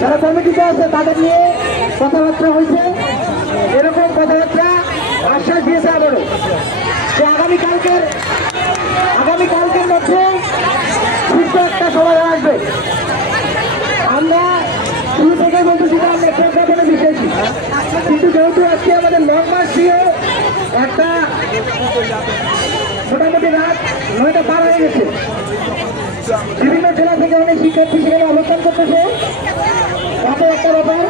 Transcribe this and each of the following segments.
যারা কমিটিতে আছে তাদের নিয়ে কথাবার্তা হয়েছে, এরকম কথাবার্তা আশ্বাস দিয়েছে আবারও যে আগামীকালকের মধ্যে সুস্থ একটা সমাধান আসবে। আমরা শুরু থেকে বলতেছি যে আমরা প্রেক্ষাপটে বিশ্বাসী, কিন্তু যেহেতু আজকে আমাদের লং মার্চ দিয়ে একটা মোটামুটি রাত 9টা পার হয়ে গেছে, বিভিন্ন জেলা থেকে অনেক শিক্ষার্থী সেখানে অবস্থান করতেছে। তাতে একটা ব্যাপার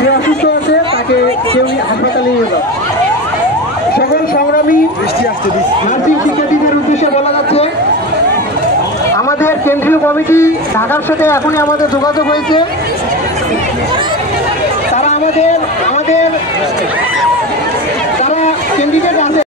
যে অসুস্থ আছে তাকে কেউ হাসপাতালে নিয়ে যাও। সকল সংগ্রামী নার্সিং শিক্ষার্থীদের উদ্দেশ্যে বলা যাচ্ছে, আমাদের কেন্দ্রীয় কমিটি ঢাকার সাথে এখনই আমাদের যোগাযোগ হয়েছে। তারা আমাদের যারা ক্যান্ডিডেট আছে